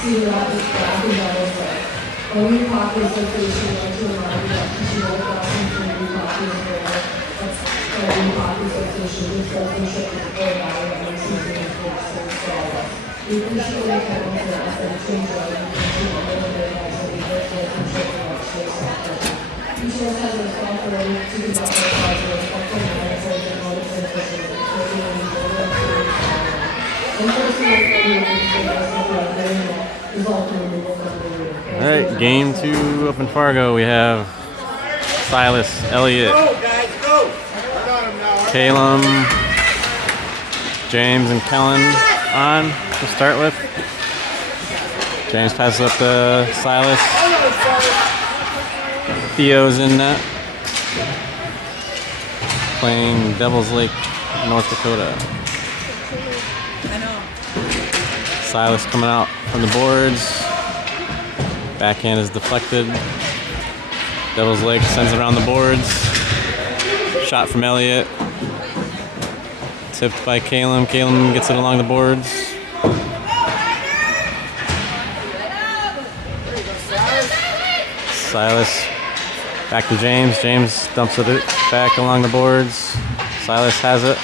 See the rapid back and doubles way. Only Hockey Association wants to remind you that PTO classes and new hockey is rare. That's new Hockey Association, which sportsmanship is very valuable every season in sports and so on. We appreciate your attendance and ask that you enjoy and continue to live their lives and be their sportsmanship and watch their self-judgment. PTO has a responsibility to conduct their positive, respectful manners and promote their efficiency, including in the order of the All right, game 2 up in Fargo. We have Silas, Elliott, Calum, James, and Kellen on to start with. James passes up to Silas. Theo's in net. Playing Devil's Lake, North Dakota. Silas coming out from the boards. Backhand is deflected. Devil's Lake sends it around the boards. Shot from Elliott. Tipped by Calum. Calum gets it along the boards. Silas back to James. James dumps it back along the boards. Silas has it.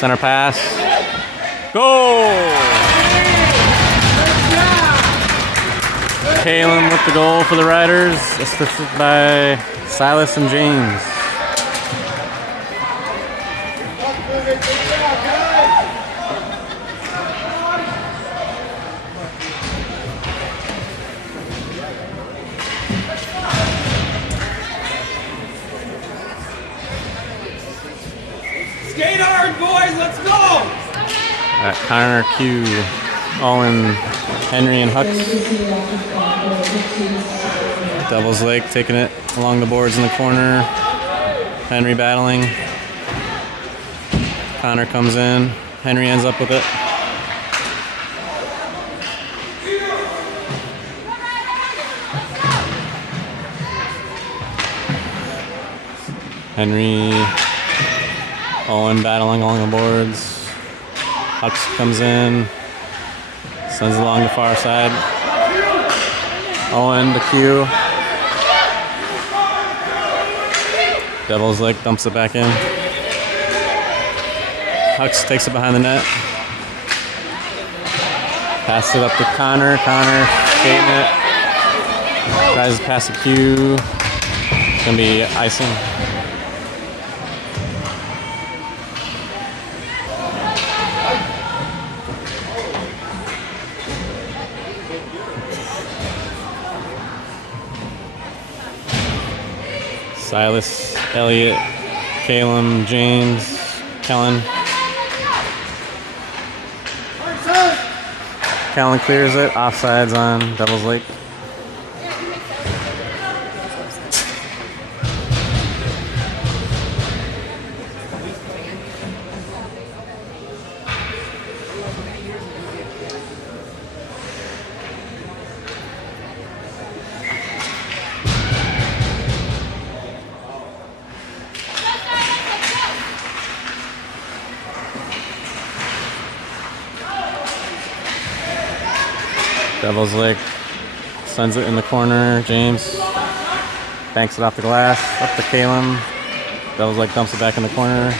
Center pass. Goal! Calum with the goal for the Riders, assisted by Silas and James. Skate hard, boys, let's go! Connor, Q, Owen, Henry, and Hux. Devil's Lake taking it along the boards in the corner. Henry battling. Connor comes in. Henry ends up with it. Henry, Owen battling along the boards. Hux comes in. Sends it along the far side. Owen to Q. Devil's Lake dumps it back in. Hux takes it behind the net. Passes it up to Connor. Connor skating it. Tries to pass to Q. It's going to be icing. Silas, Elliott, Calum, James, Kellen. Kellen clears it. Offsides on Devil's Lake. Devil's Lake sends it in the corner. James banks it off the glass. Up to Calum. Devil's Lake dumps it back in the corner.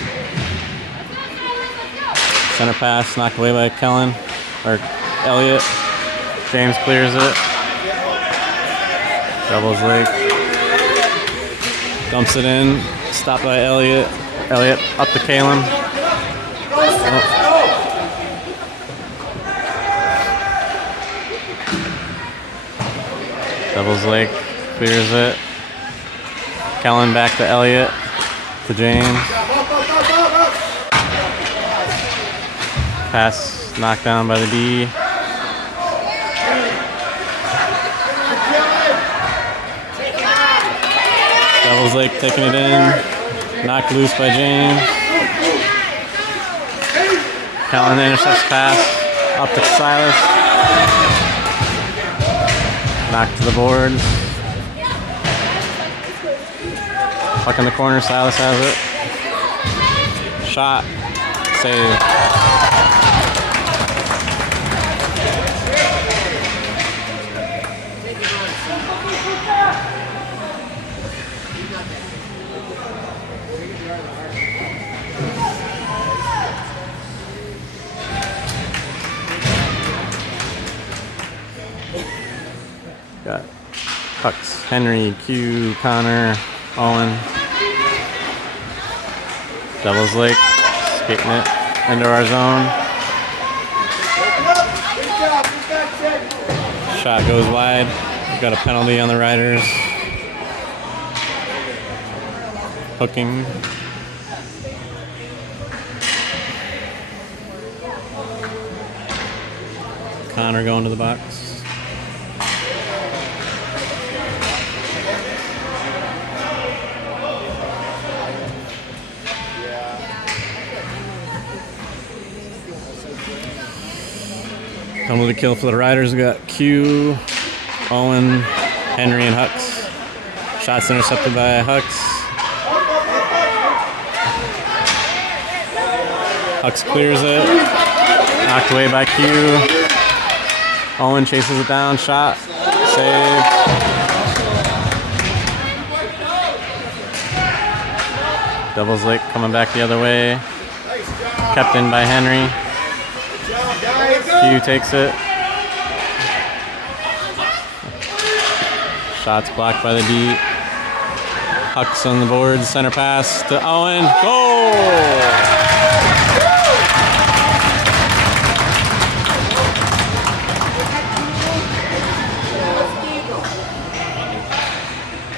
Center pass knocked away by Kellen or Elliott. James clears it. Devil's Lake dumps it in. Stopped by Elliott. Elliott up to Calum. Oh. Devil's Lake clears it. Kellen back to Elliott, to James. Pass knocked down by the D. Devil's Lake taking it in. Knocked loose by James. Kellen intercepts pass. Up to Silas. Knocked to the boards. Puck in the corner, Silas has it. Shot. Save. Got Hux, Henry, Q, Connor, Owen. Devil's Lake, skating it into our zone. Shot goes wide. We've got a penalty on the Riders. Hooking. Connor going to the box. Coming to the kill for the Riders. We got Q, Owen, Henry, and Hux. Shots intercepted by Hux. Hux clears it. Knocked away by Q. Owen chases it down. Shot. Save. Devil's Lake coming back the other way. Kept in by Henry. Q takes it. Shots blocked by the D. Hux on the board. Center pass to Owen. Goal!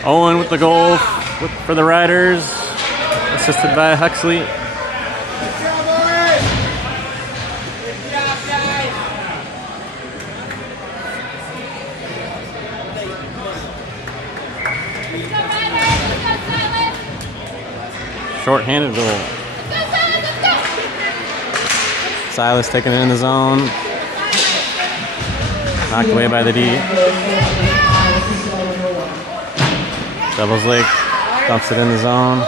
Owen with the goal for the Riders, assisted by Huxley. Short-handed goal. Silas taking it in the zone. Knocked away by the D. Devil's Lake dumps it in the zone.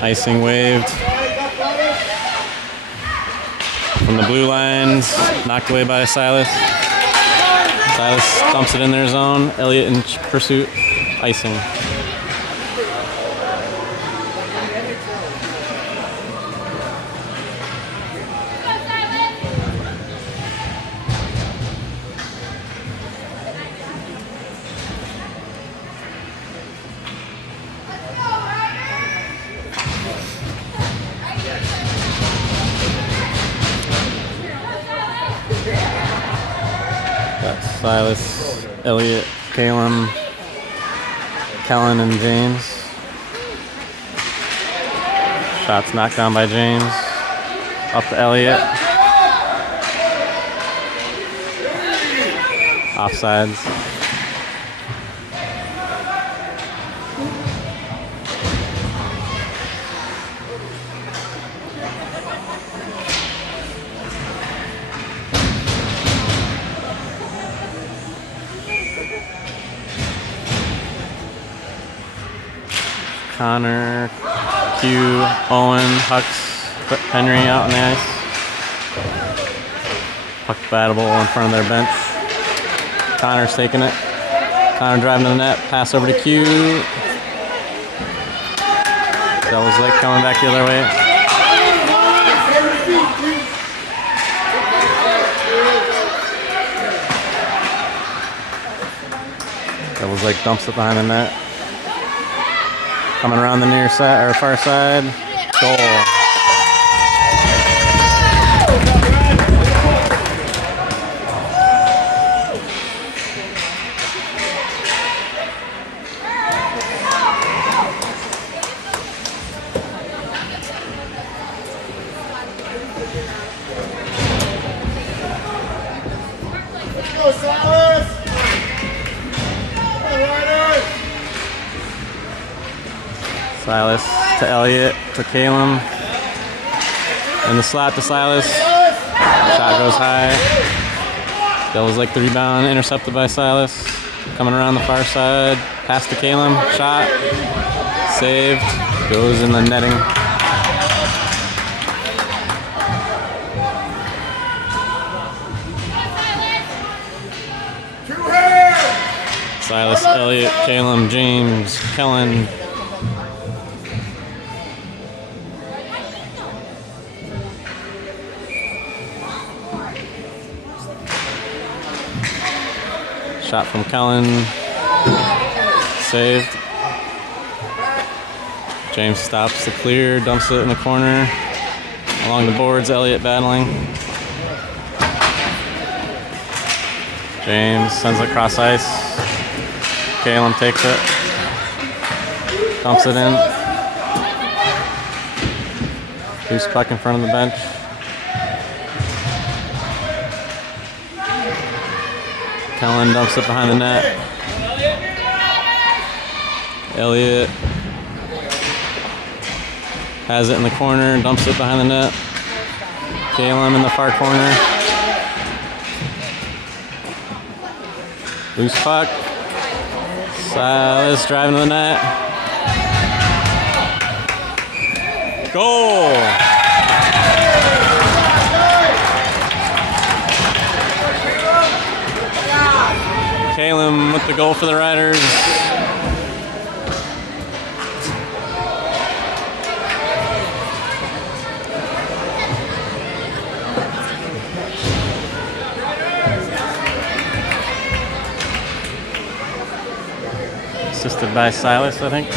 Icing waved from the blue lines. Knocked away by Silas. Silas dumps it in their zone. Elliott in pursuit. Icing. Silas, Elliott, Calum, Kellen, and James. Shots knocked down by James. Up to Elliott. Offsides. Connor, Q, Owen, Hux, Henry out on the ice. Puck battable in front of their bench. Connor's taking it. Connor driving to the net. Pass over to Q. Devil's Lake coming back the other way. Devil's Lake dumps it behind the net. Coming around the near side or far side. Goal. Go, Silas! Go, Riders! Silas to Elliott to Calum. And the slap to Silas. Shot goes high. Devil's Lake the rebound, intercepted by Silas. Coming around the far side. Pass to Calum. Shot. Saved. Goes in the netting. Silas, Elliott, Calum, James, Kellen. Shot from Kellen. Saved. James stops the clear, dumps it in the corner. Along the boards, Elliott battling. James sends it across ice. Caleb takes it. Dumps it in. Loose puck in front of the bench. Kellen dumps it behind the net. Elliott has it in the corner, dumps it behind the net. Caleb in the far corner. Loose puck. Silas driving to the net. Goal! Caleb with the goal for the Riders. Assisted by Silas, I think.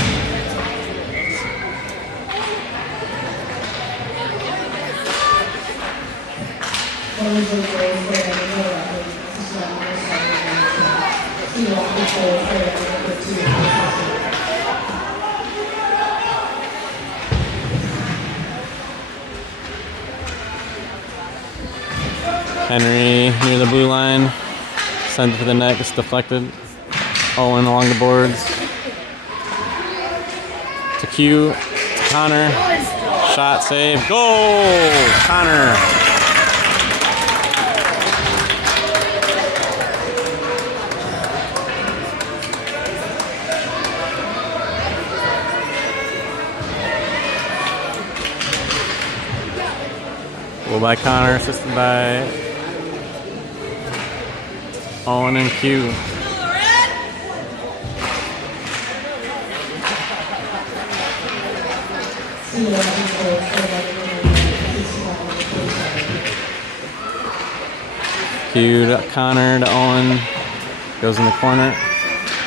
Henry near the blue line. Sends it to the net, gets deflected. Owen along the boards. To Q. To Connor. Shot, save, goal! Connor. Goal by Connor, assisted by Owen and Q. Q to Connor to Owen. Goes in the corner.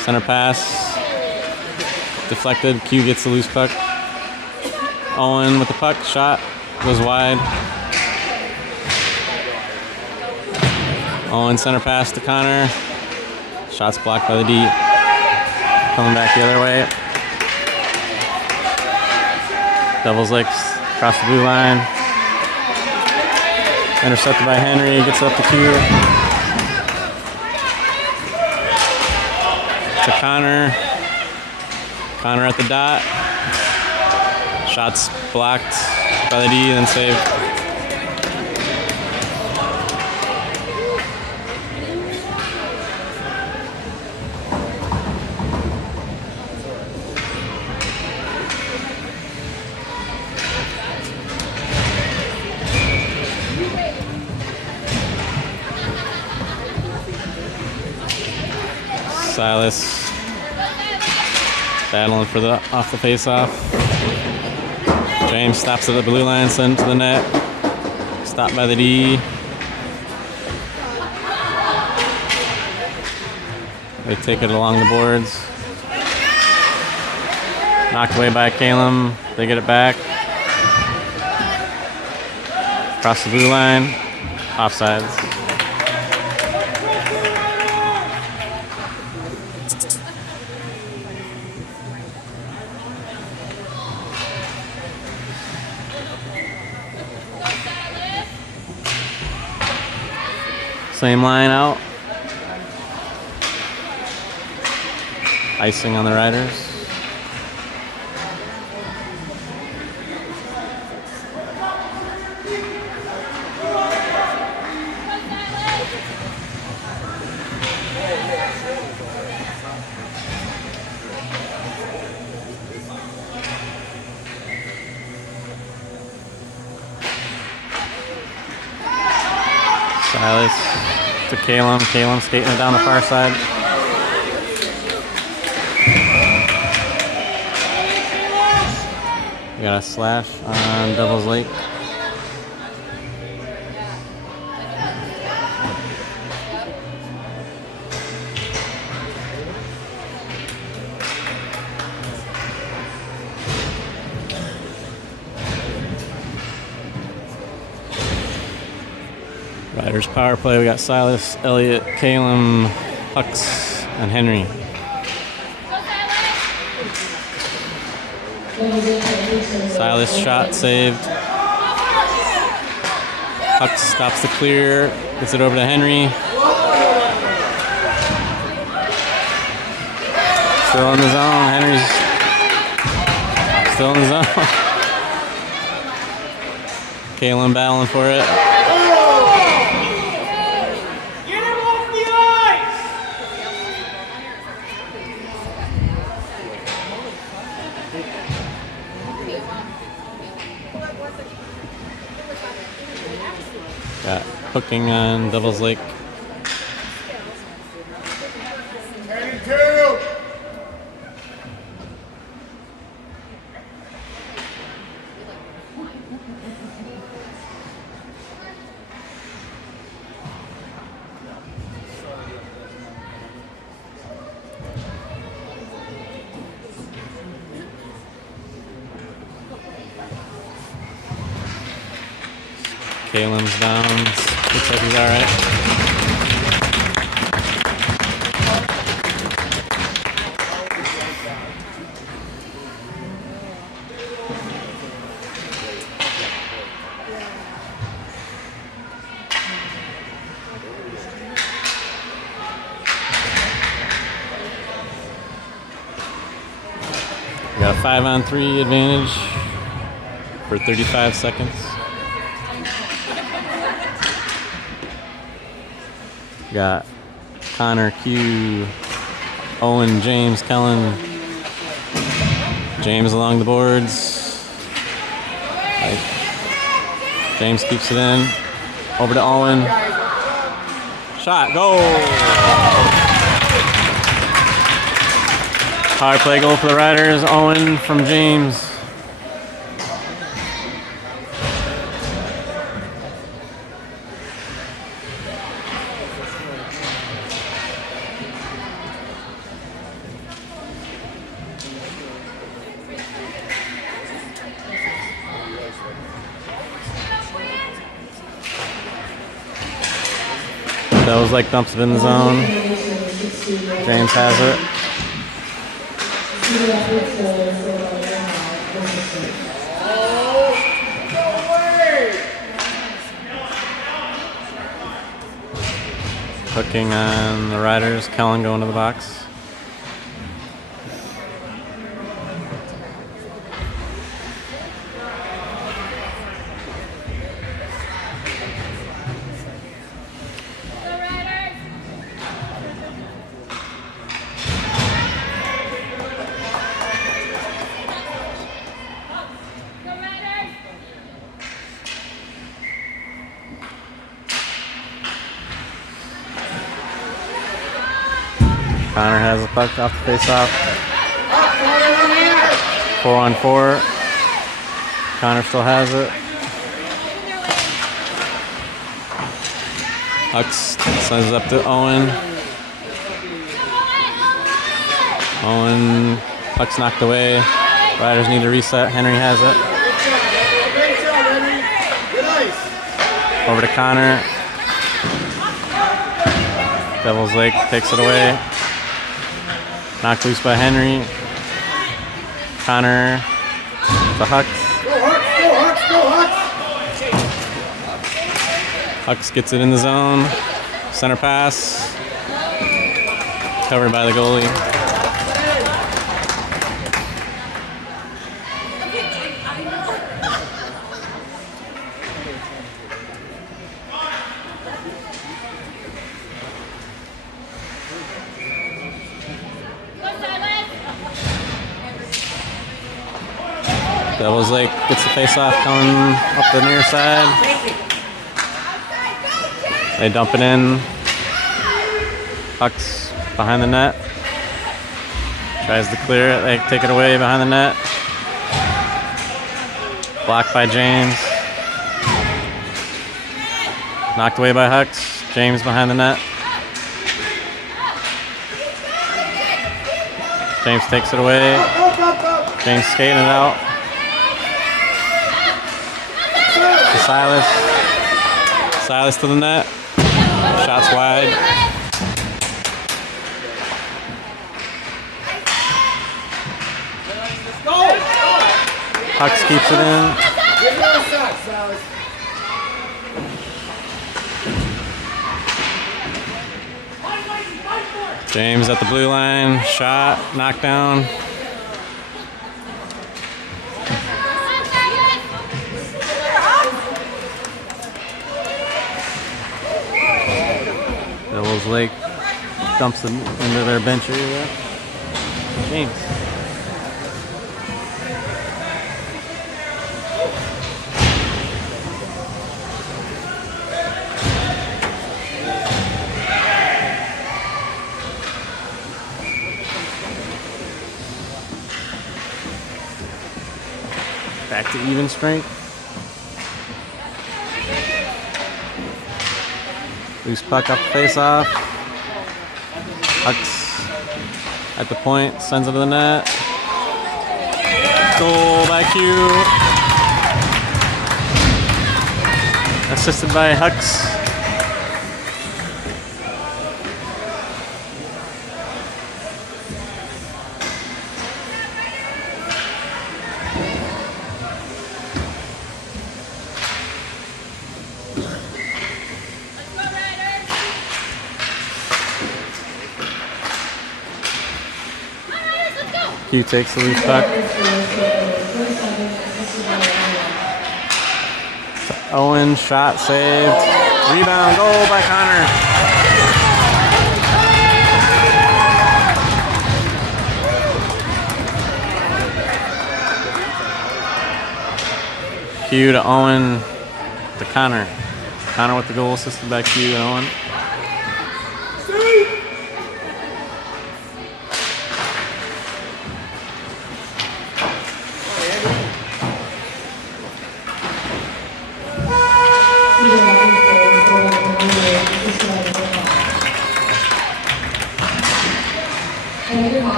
Center pass. Deflected. Q gets the loose puck. Owen with the puck. Shot. Goes wide. Owen center pass to Connor. Shot's blocked by the D. Coming back the other way. Devil's Legs across the blue line. Intercepted by Henry. Gets up to Q. To Connor. Connor at the dot. Shots blocked by the D, then saved. Silas battling for the off the face-off. James stops at the blue line, sent to the net. Stopped by the D. They take it along the boards. Knocked away by Caleb. They get it back. Across the blue line. Offsides. Same line out. Icing on the Riders. Silas to Caleb. Caleb skating it down the far side. We got a slash on Devil's Lake. Riders power play. We got Silas, Elliott, Calum, Hux, and Henry. Silas shot saved. Hux stops the clear. Gets it over to Henry. Still in the zone. Henry's still in the zone. Calum battling for it. Get him off the ice! Got hooking on Devil's Lake. 32! Calum's down. Looks like he's alright. Got a 5-on-3 advantage for 35 seconds. Got Connor, Q, Owen, James, Kellen. James along the boards. James keeps it in. Over to Owen. Shot, goal! Power play goal for the Riders. Owen from James. Devil's Lake dumps it in the zone. James has it. Hooking on the Riders. Kellen going to the box. Connor has the puck off the face-off. 4-on-4. Connor still has it. Hux sends it up to Owen. Owen, puck's knocked away. Riders need to reset. Henry has it. Over to Connor. Devil's Lake takes it away. Knocked loose by Henry. Connor to Hux. Hux gets it in the zone. Center pass. Covered by the goalie. Devil's Lake gets the face-off coming up the near side. They dump it in. Hux behind the net. Tries to clear it. They take it away behind the net. Blocked by James. Knocked away by Hux. James behind the net. James takes it away. James skating it out. To Silas. Silas to the net. Shots wide. Hux keeps it in. James at the blue line. Shot. Knockdown. Devil's Lake dumps them into their bench area. James. Back to even strength. Loose puck up the face off. Hux at the point, sends it to the net. Goal by Q. Assisted by Hux. Q takes the loose puck. Owen, shot saved. Rebound, goal by Connor. Q to Owen to Connor. Connor with the goal, assisted by Q and Owen.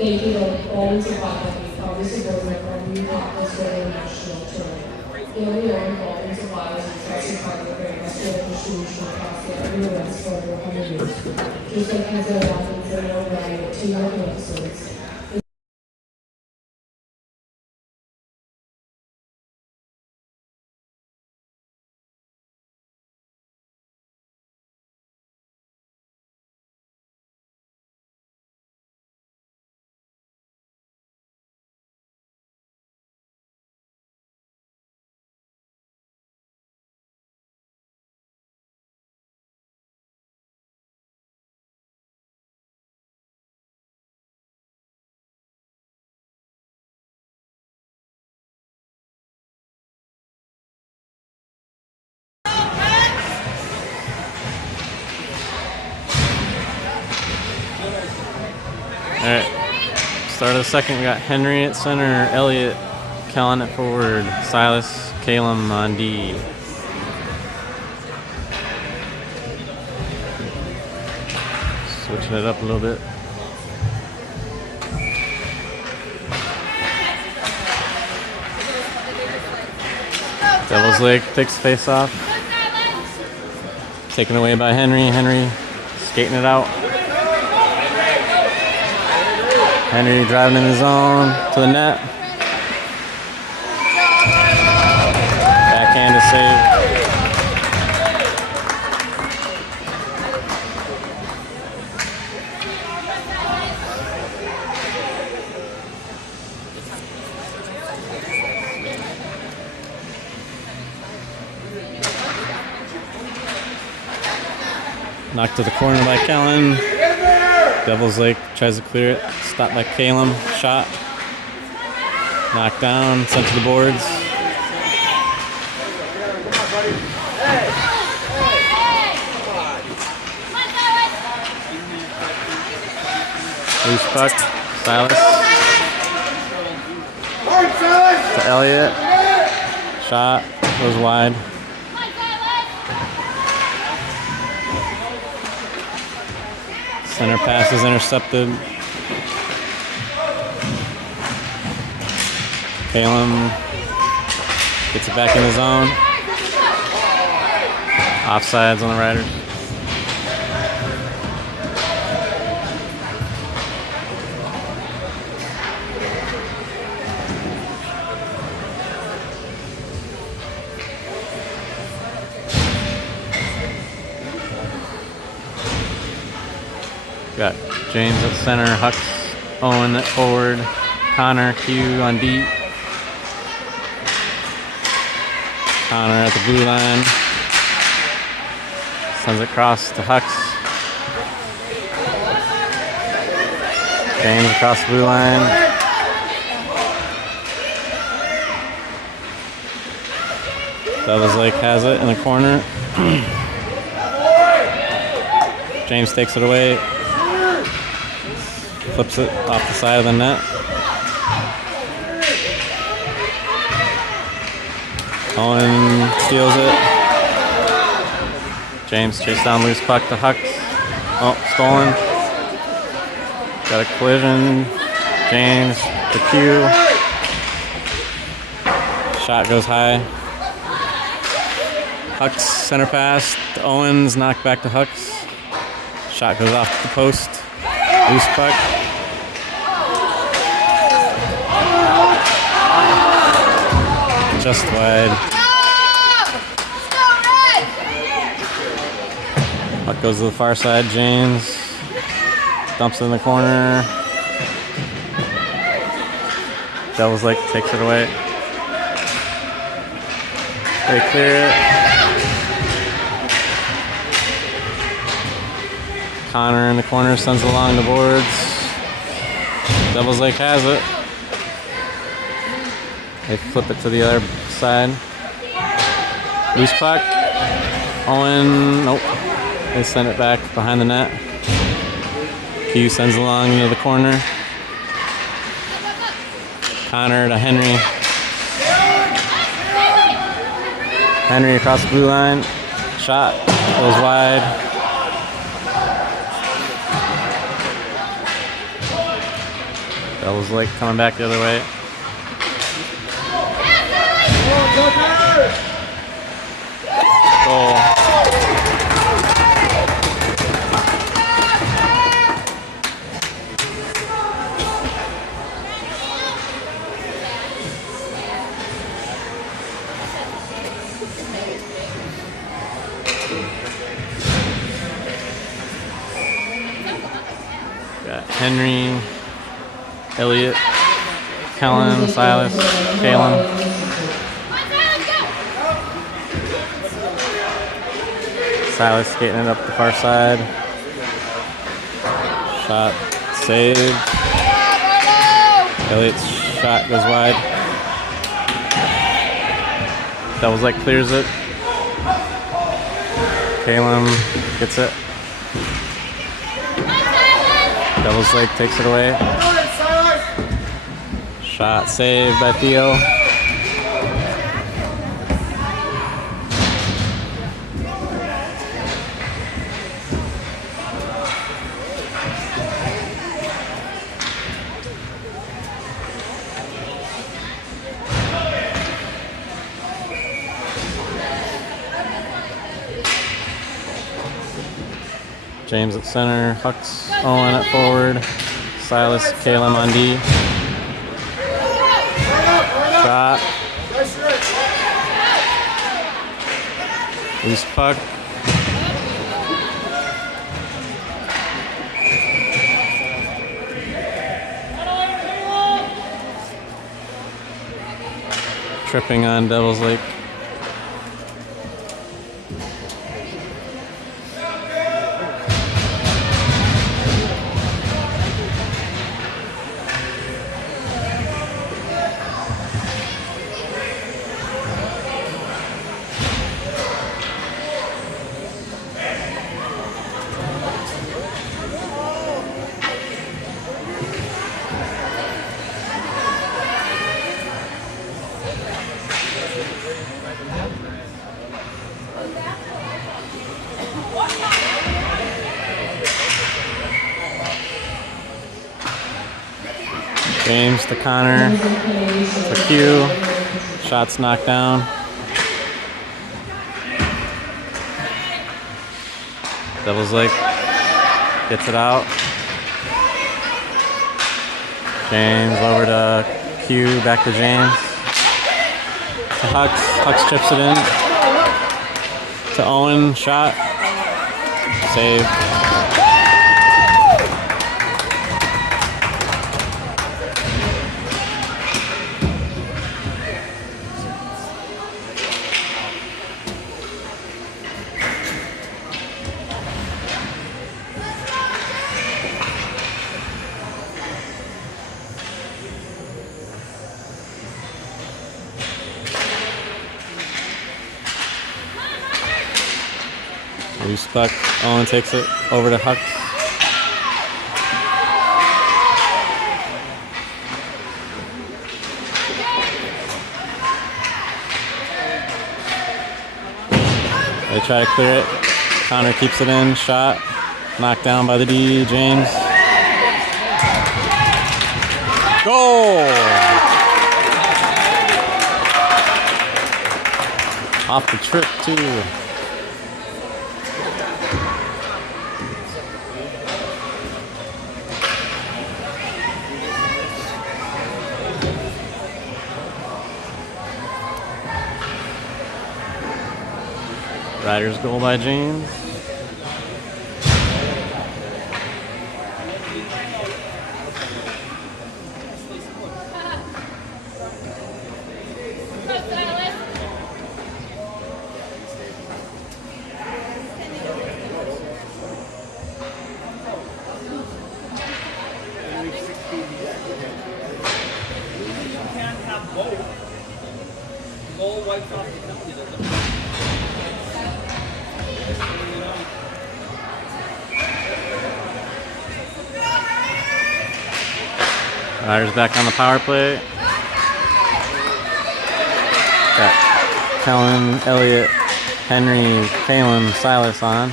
Thank you all to obviously on new partners for the national tournament. The only one involved in suppliers and trusted partner for industrial distribution across the area west for over 100 years. Just like as their athletes and their value to American episodes. Alright, start of the second, we got Henry at center, Elliott, Kellen at forward, Silas, Calum on D. Switching it up a little bit. Devil's Lake takes the face off. Taken away by Henry. Henry skating it out. Henry driving in the zone to the net. Backhand is saved. Knocked to the corner by Kellen. Devil's Lake tries to clear it. Stopped by Calum. Shot. Knocked down. Sent to the boards. Loose puck. Silas. to Elliott. Shot goes wide. Center pass is intercepted. Calum gets it back in the zone. Offsides on the Riders. Got James at center, Hux, Owen at forward, Connor, Q on D. Connor at the blue line. Sends it across to Hux. James across the blue line. Devil's Lake has it in the corner. James takes it away. Flips it off the side of the net. Owen steals it. James chased down loose puck to Hux. Oh, stolen. Got a collision. James to Q. Shot goes high. Hux center pass to Owens. Knocked back to Hux. Shot goes off the post. Loose puck. Just wide. Puck goes to the far side. James dumps it in the corner. Devil's Lake takes it away. They clear it. Connor in the corner sends it along the boards. Devil's Lake has it. They flip it to the other side. Loose puck. Owen, nope. They send it back behind the net. Q sends it along into the corner. Connor to Henry. Henry across the blue line. Shot goes wide. Devil's Lake coming back the other way. Goal. Got Henry, Elliott, Kellen, Silas, Kalen. Silas skating it up the far side. Shot saved. Elliott's shot goes wide. Devil's Lake clears it. Calum gets it. Devil's Lake takes it away. Shot saved by Theo. James at center, Hux, Owen at forward, Silas, Calum on D. Shot. Loose puck. Tripping on Devil's Lake. James to Connor for Q. Shots knocked down. Devil's Lake gets it out. James over to Q, back to James. To Hux. Hux chips it in. To Owen, shot. Save. Loose puck. Owen takes it over to Hux. They try to clear it. Connor keeps it in. Shot. Knocked down by the D. James. Goal! Off the trip, too. Riders goal by James. Goal wipes off the penalty, doesn't it? Riders back on the power play. Got Kellen, Elliott, Henry, Kalen, Silas on.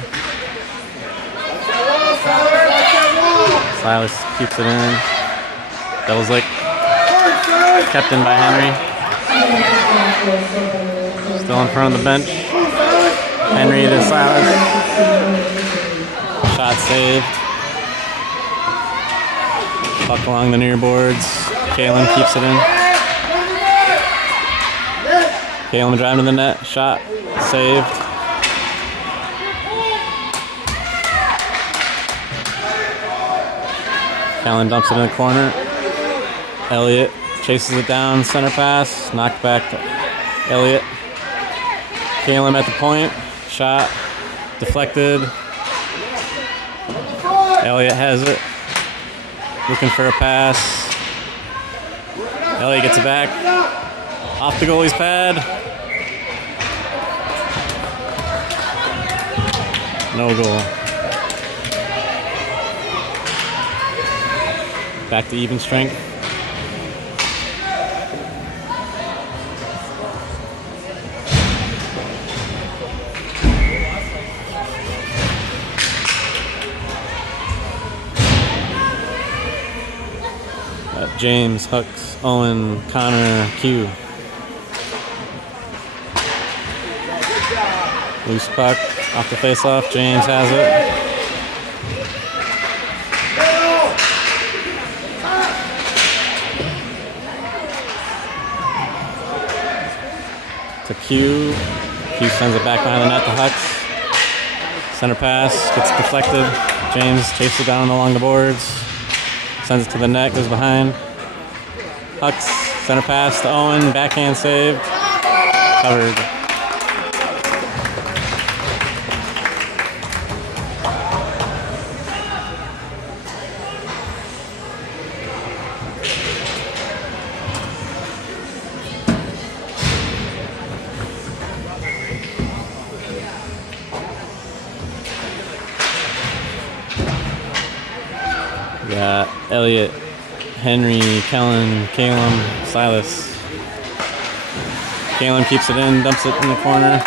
Silas keeps it in. Devil's Lake kept in by Henry. Still in front of the bench. Henry to Silas. Shot saved. Puck along the near boards. Kalen keeps it in. Kalen driving to the net. Shot. Saved. Kalen dumps it in the corner. Elliott chases it down. Center pass. Knocked back to Elliott. Kalen at the point. Shot. Deflected. Elliott has it. Looking for a pass. Elliott gets it back. Off the goalie's pad. No goal. Back to even strength. James, Hux, Owen, Connor, Q. Loose puck off the face-off. James has it. To Q. Q sends it back behind the net to Hux. Center pass gets deflected. James chases it down along the boards. Sends it to the net, goes behind. Hux, center pass to Owen, backhand save. Covered. Got Elliott, Henry, Kellen, Calum, Silas. Kalen keeps it in, dumps it in the corner.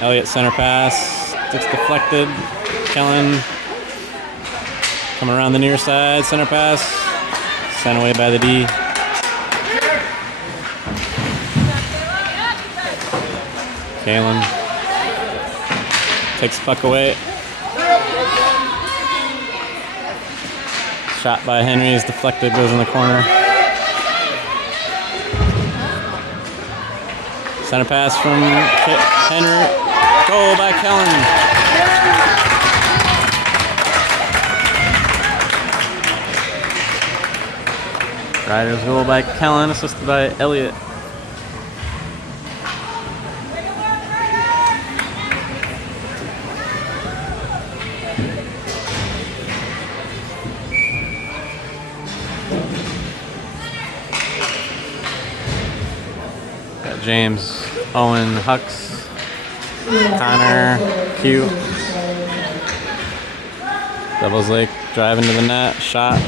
Elliott center pass. It's deflected. Kellen coming around the near side. Center pass. Sent away by the D. Kalen takes the puck away. Shot by Henry is deflected, goes in the corner. Center pass from Henry. Goal by Kellen. Riders goal by Kellen, assisted by Elliott. Got James, Owen, Hux, Connor, Q. Devils Lake driving to the net, shot.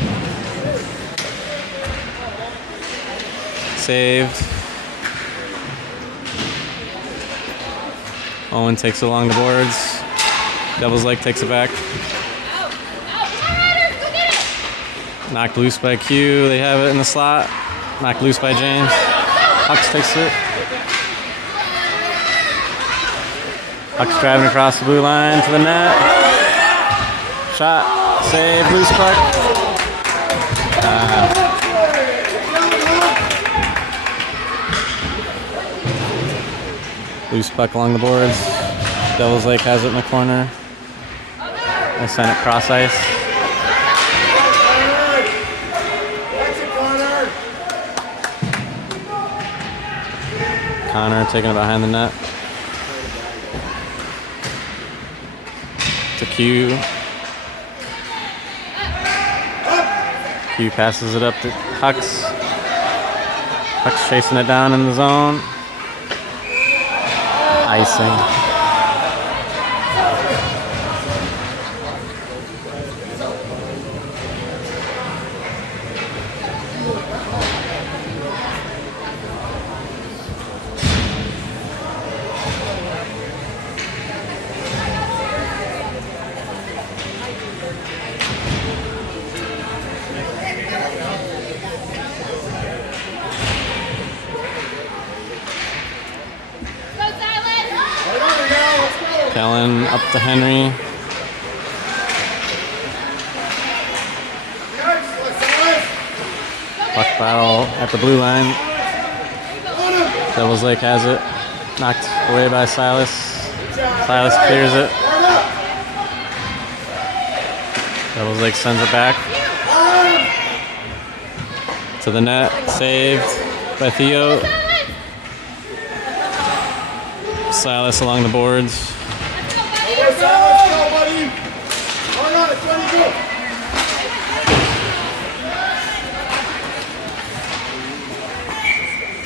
Saved. Owen takes it along the boards. Devils Lake takes it back. Knocked loose by Q. They have it in the slot. Knocked loose by James. Hux takes it. Hux driving across the blue line to the net. Shot. Save. Loose puck. Loose puck along the boards. Devils Lake has it in the corner. They send it cross ice. Connor taking it behind the net. To Q. Q passes it up to Hux. Hux chasing it down in the zone. Icing. Kellen up to Henry. Puck battle at the blue line. Devils Lake has it. Knocked away by Silas. Silas clears it. Devils Lake sends it back to the net. Saved by Theo. Silas along the boards.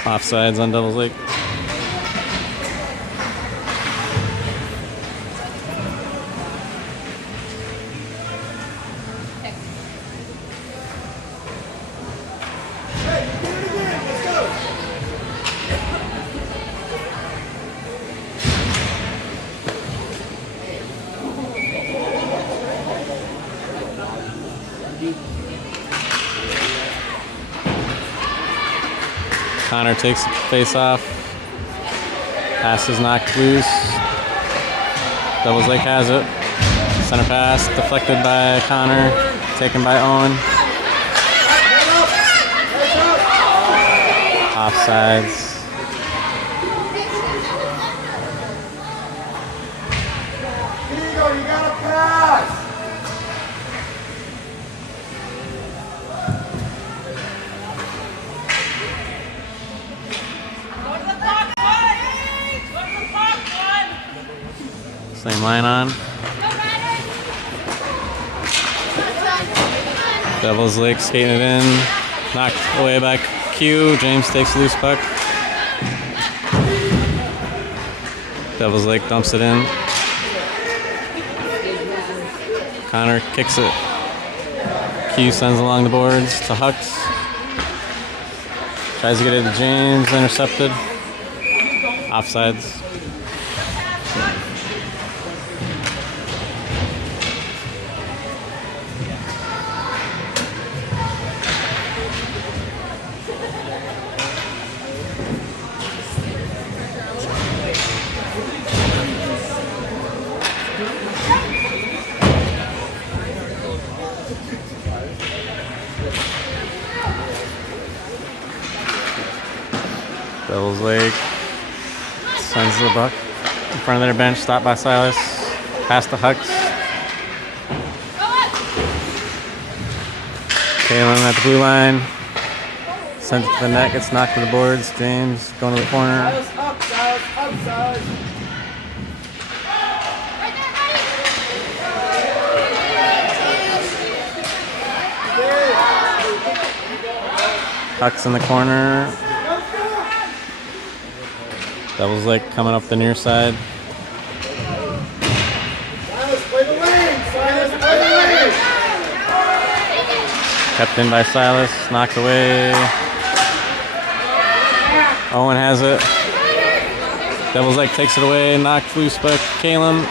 Offsides on Devils Lake. Connor takes the face off. Pass is knocked loose. Devils Lake has it. Center pass deflected by Connor. Taken by Owen. Offsides. Same line on. Devils Lake skating it in. Knocked away by Q. James takes the loose puck. Devils Lake dumps it in. Connor kicks it. Q sends along the boards to Hux. Tries to get it to James, intercepted. Offsides. Devil's Lake sends the buck in front of their bench, stopped by Silas, past the Hucks. Kalen at the blue line, sends it to the net, gets knocked to the boards. James going to the corner. Hucks in the corner. Devil's Lake coming up the near side. Kept in by Silas, knocked away. Owen has it. Devil's Lake takes it away, knocked loose by Caleb.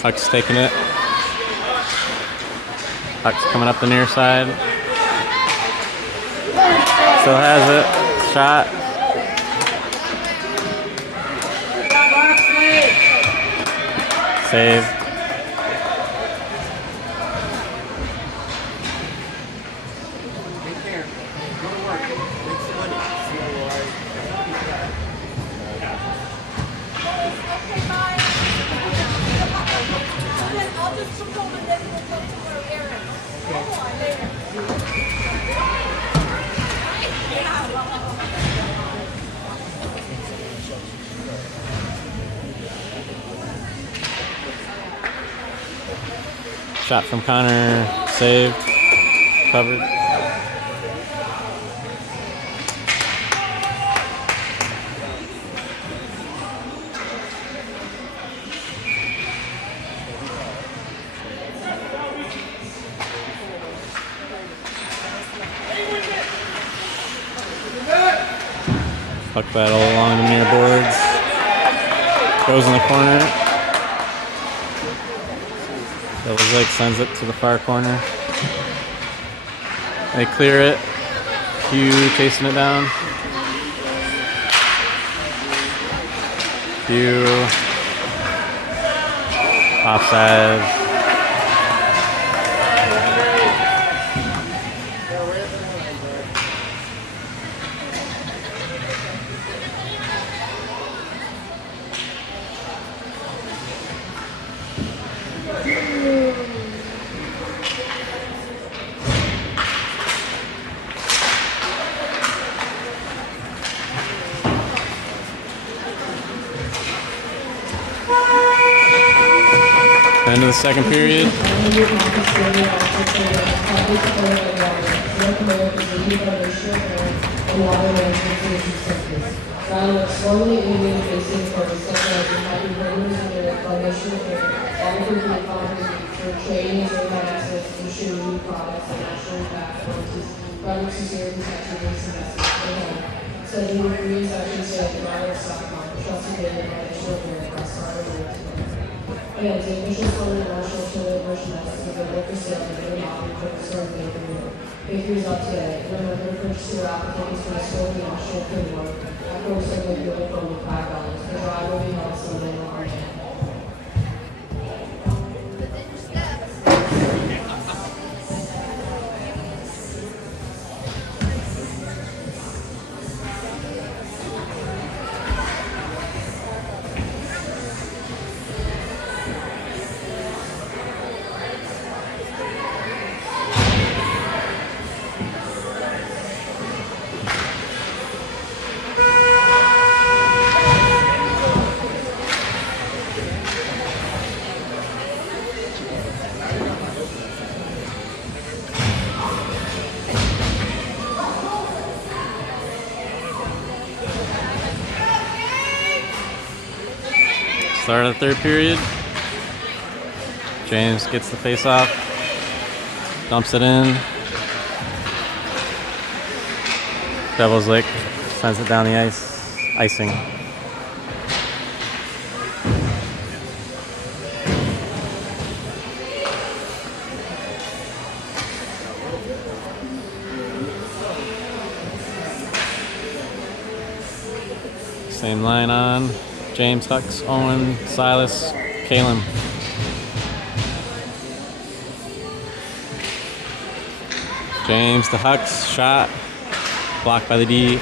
Huck's taking it. Huck's coming up the near side. Still has it. Shot. Save. Shot from Connor, saved, covered. Puck battle along the near boards. Goes in the corner. Devil's Lake sends it to the far corner. They clear it. Hugh chasing it down. Hugh. Offside. End of the second period. Again, the official summer national tournament merchandise is available for sale in the lobby for the store bakery. Bakery is up today, and remember to purchase your applications for the store of the national tournament. After we serve the deal for only $5. The drive will be held Sunday, March 10th. Start of the third period. James gets the face off, dumps it in. Devil's Lick sends it down the ice, icing. Same line on. James, Hux, Owen, Silas, Kalen. James to Hux, shot. Blocked by the D.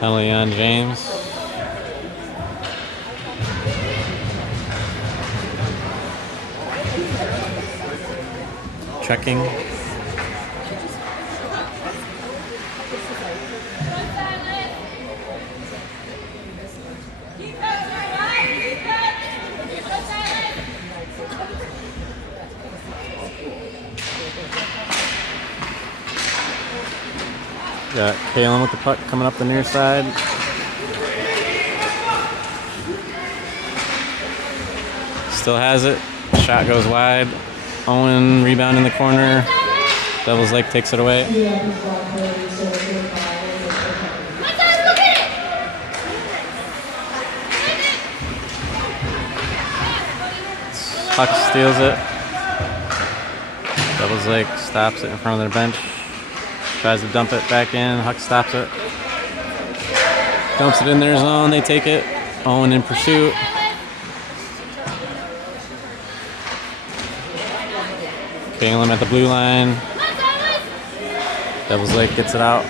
Penalty on James. Checking. Got Kalen with the puck coming up the near side. Still has it. Shot goes wide. Owen rebound in the corner. Devil's Lake takes it away. Puck steals it. Devil's Lake stops it in front of their bench. Tries to dump it back in. Huck stops it. Dumps it in their zone. They take it. Owen in pursuit. Kalen at the blue line. Devil's Lake gets it out.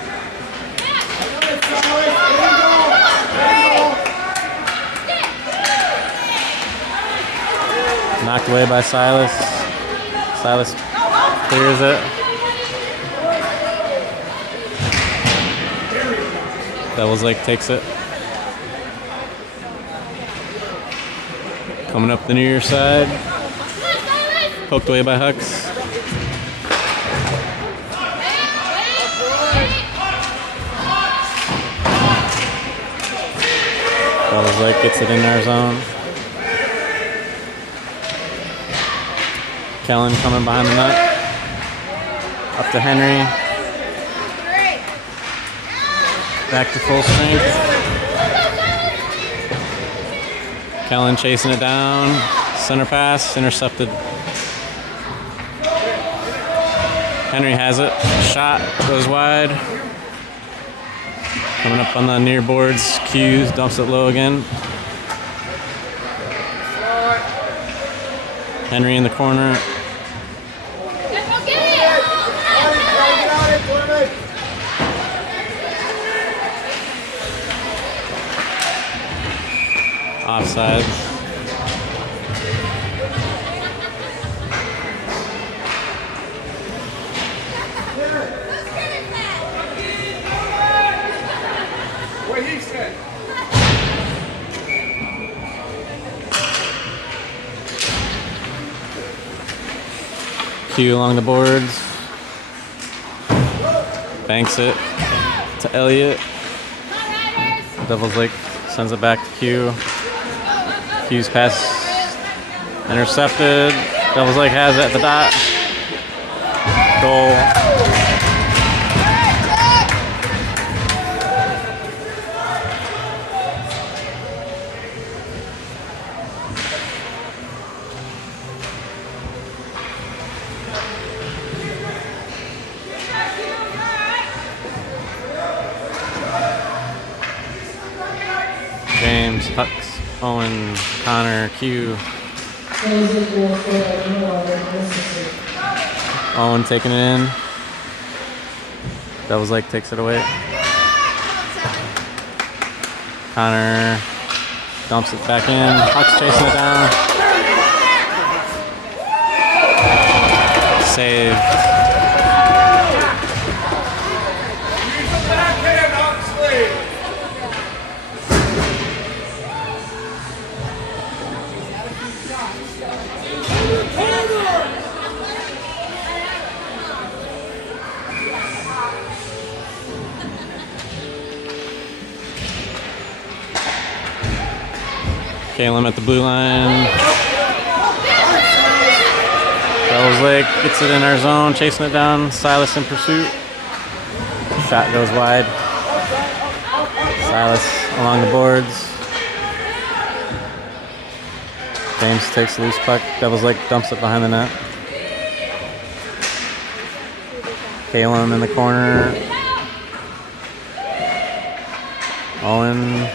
Knocked away by Silas. Silas clears it. Devil's Lake takes it. Coming up the near side. Poked away by Hux. Devil's Lake gets it in our zone. Kellen coming behind the net. Up to Henry. Back to full strength. Kellen chasing it down. Center pass, intercepted. Henry has it. Shot goes wide. Coming up on the near boards. Hughes dumps it low again. Henry in the corner. Offside. What he said. Q along the boards. Banks it to Elliott. Devil's Lake sends it back to Q. Q's pass intercepted. Devil's Lake has it at the dot. Goal. James, Hux, Owen, Connor, Q. Owen taking it in. Devil's Lake takes it away. Connor dumps it back in. Hux chasing it down. Saved. Calum at the blue line. Devil's Lake gets it in our zone, chasing it down. Silas in pursuit. Shot goes wide. Silas along the boards. James takes the loose puck. Devil's Lake dumps it behind the net. Calum in the corner. Owen.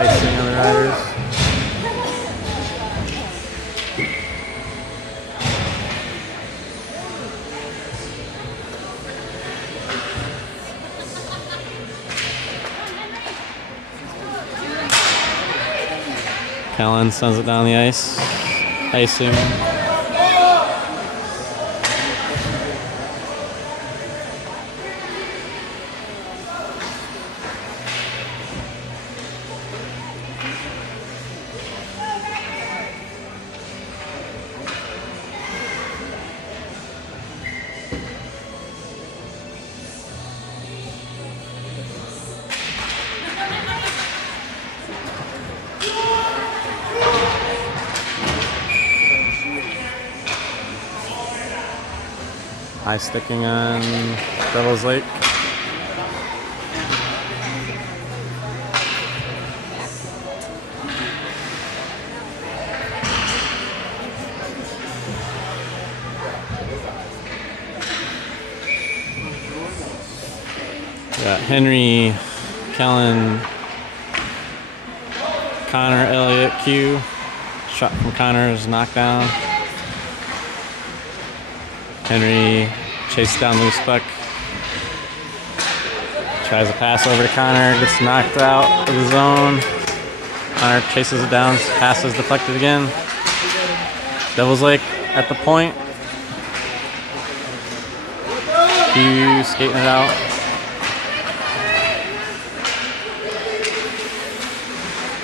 Icing on the Riders. Kellen sends it down the ice. Icing. High sticking on Devil's Lake. Got Henry, Kellen, Connor, Elliott, Q. Shot from Connor is knocked down. Henry chases down loose puck. Tries a pass over to Connor. Gets knocked out of the zone. Connor chases it down. Pass is deflected again. Devil's Lake at the point. Q skating it out.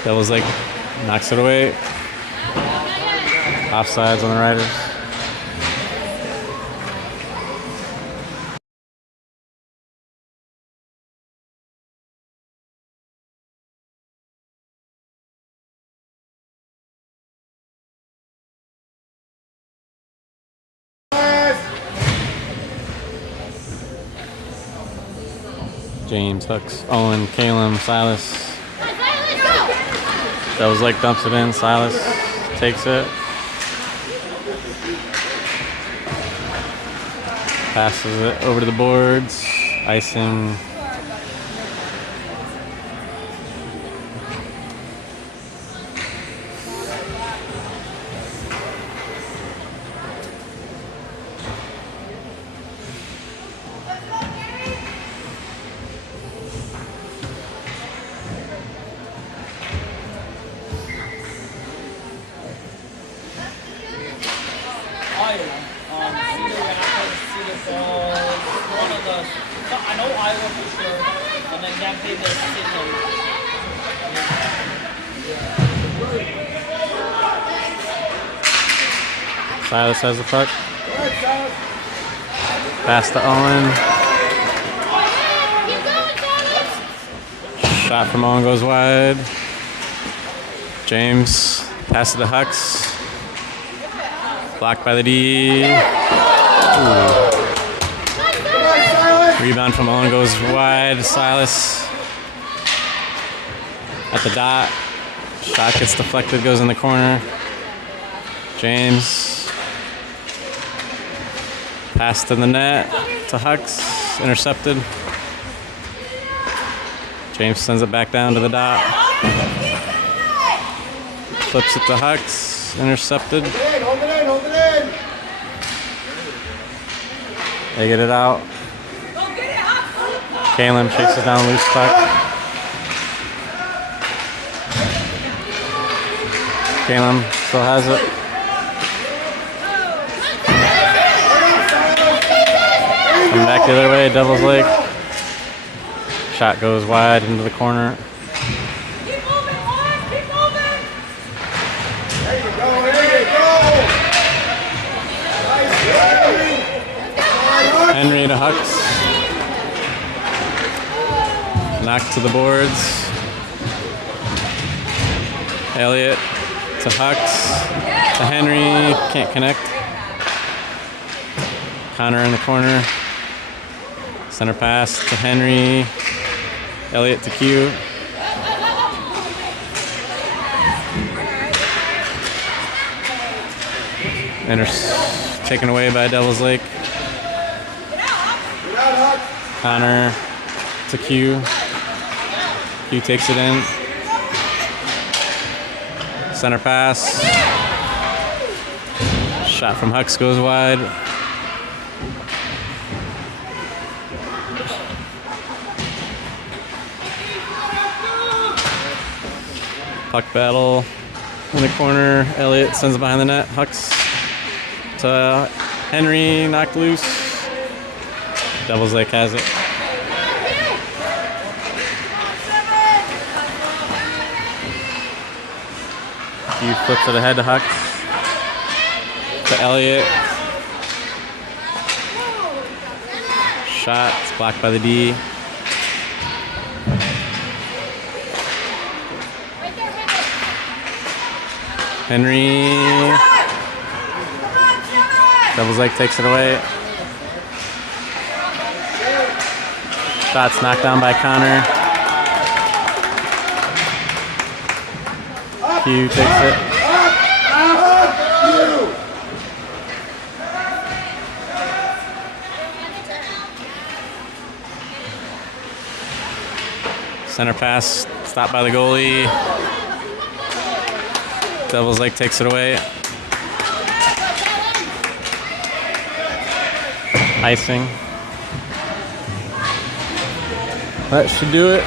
Devil's Lake knocks it away. Offsides on the Riders. James, Hooks, Owen, Calum, Silas. Devil's Lake dumps it in. Silas takes it. Passes it over to the boards. Icing. I know Iowa for sure, and then that day they're sitting. Silas has the puck. Pass to Owen. Shot from Owen goes wide. James passes to Hux. Blocked by the D. Ooh. Rebound from Owen goes wide. Silas at the dot. Shot gets deflected, goes in the corner. James. Pass to the net to Hux. Intercepted. James sends it back down to the dot. Flips it to Hux. Intercepted. Hold it in. They get it out. Calum chases down loose puck. Calum still has it. Coming back the other way, Devil's Lake. Shot goes wide into the corner. There you go, there you go. Nice play. Henry to Hux. Knocked to the boards. Elliott to Hux. To Henry. Can't connect. Connor in the corner. Center pass to Henry. Elliott to Q. Taken away by Devil's Lake. Connor to Q. Q takes it in. Center pass. Shot from Hux goes wide. Puck battle in the corner. Elliott sends it behind the net. Hux to Henry, knocked loose. Devil's Lake has it. He flips it ahead to Hux. To Elliott. Shot, it's blocked by the D. Henry. Devil's Lake takes it away. Shot's knocked down by Connor. Q takes it. Center pass, stopped by the goalie. Devil's Lake takes it away. Icing. That should do it.